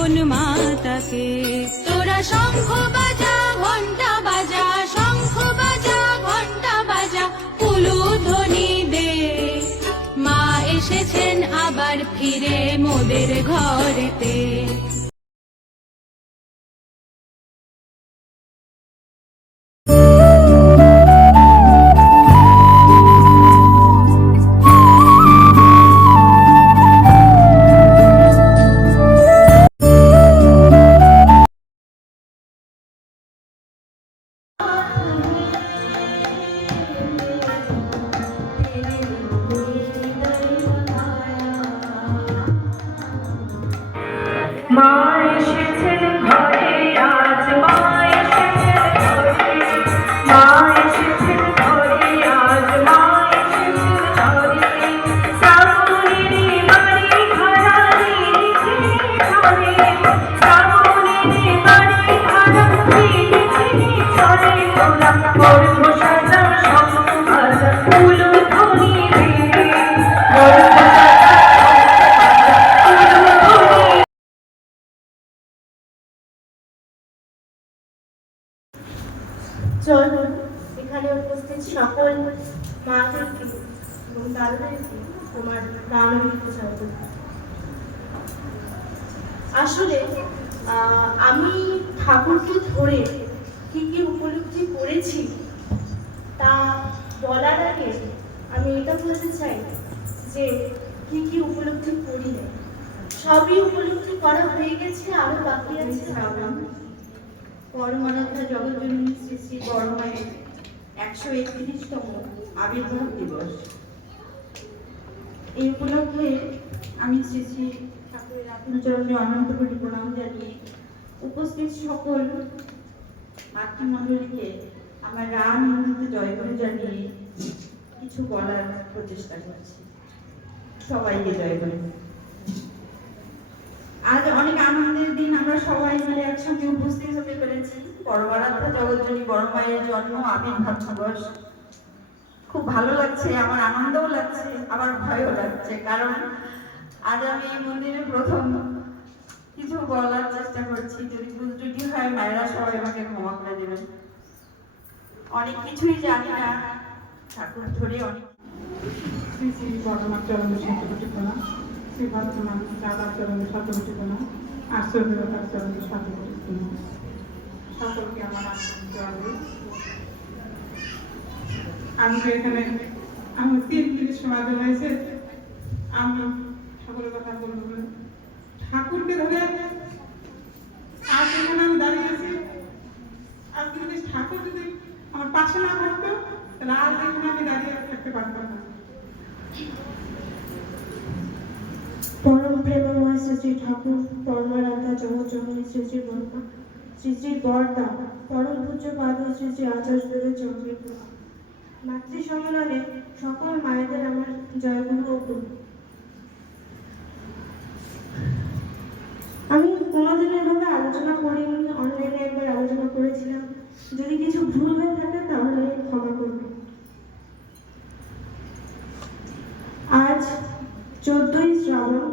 জগন মাতাকে। তোরা শঙ্খ বাজা ঘণ্টা বাজা, শঙ্খ বাজা ঘণ্টা বাজা, উলুধ্বনি দে, মা এসেছেন আবার ফিরে মোদের ঘরেতে। মা এসেছেন ঘরে আজ, মা এসেছেন ঘরে, মা এসেছেন ঘরে আজ, মা এসেছেন ঘরে। শ্রাবণেরই বাড়ি ভাড়া দিয়েছে ঘরে, শ্রাবণেরই বাড়ি ভাড়া দিয়েছে ঘরে। তোরা গর্ভ সাজা শঙ্খ বাজা উলুধ্বনি দে, গর্ভ চল এখানে উপস্থিত সকল মাদেরকে এবং দাদাদেরকে তোমার প্রাণবিদ্ধ স্বাগত। আসলে আমি ঠাকুরকে ধরে কি কি উপলব্ধি করেছি তা বলার আগে আমি এটা বলতে চাই যে কি কি উপলব্ধি করি না, সবই উপলব্ধি করা হয়ে গেছে, আরো বাকি আছে। পরমারাধ্যা জগৎজননী শ্রী শ্রী বড়মায়ের 131তম আবির্ভাব দিবস। এই উপলক্ষে আমি শ্রী শ্রী ঠাকুরের আত্মচরণে অনন্ত কোটি প্রণাম জানিয়ে উপস্থিত সকল মাতৃমণ্ডলীকে আমার রাম নন্দিত জয়গুরু জানিয়ে কিছু বলার প্রচেষ্টা করছি। সবাইকে জয়গুরু। আজ অনেক আনন্দের দিন, আমরা সবাই মিলে একসঙ্গে উপস্থিত হতে পেরেছি। পরমারাধ্যা জগৎজননী বড়মায়ের জন্ম আবির্ভাব দিবস। খুব ভালো লাগছে, আমার আনন্দও লাগছে, আবার ভয়ও লাগছে, কারণ আজ আমি এই মন্দিরে প্রথম কিছু বলার চেষ্টা করছি। যদি ভুল ত্রুটি হয় মায়েরা সবাই আমাকে ক্ষমা করে দেবেন। অনেক কিছুই জানি না, ঠাকুর ধরে অনেক। শ্রী শ্রী বড়মার চরণে শতকোটি প্রণাম, শ্রী বর্তমান দাদার চরণে শতকোটি প্রণাম, আশ্চর্যতার চরণে শতকোটি প্রণাম। সকলকে আমার আন্তরিক জয়। আমি তো এখানে আমি 3 মিনিট সময় জমাইছে, আমি সকলের কথা বলবো না। ঠাকুরকে ধরে আজ এখানে আমি দাঁড়িয়ে আছি। আজকে যদি ঠাকুর যদি আমার পাশে না থাকতো তাহলে আজ এখানে আমি দাঁড়িয়ে থাকতে পারতাম না। পরম প্রেমময় শ্রী শ্রী ঠাকুর পরমারাধ্যা জগৎজননী শ্রী শ্রী বর্মা, শ্রী শ্রী বরদা, পরম পূজ্যপাদ শ্রী শ্রী আচার্যদেবের চন্দ্রের মাতৃ সম্মেলনে সকল মায়েদের আমার জয়গুরু ও প্রণাম। আমি কোনোদিন এভাবে আলোচনা করিনি, অনলাইনে একবার আলোচনা করেছিলাম। যদি কিছু ভুল হয়ে থাকে তাহলে ক্ষমা করবে। আজ 14ই শ্রাবণ,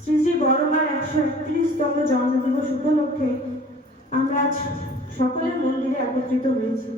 শ্রী শ্রী বড়মার 131তম জন্মদিবস উপলক্ষে আমরা আজ সকলে মন্দিরে একত্রিত হয়েছি।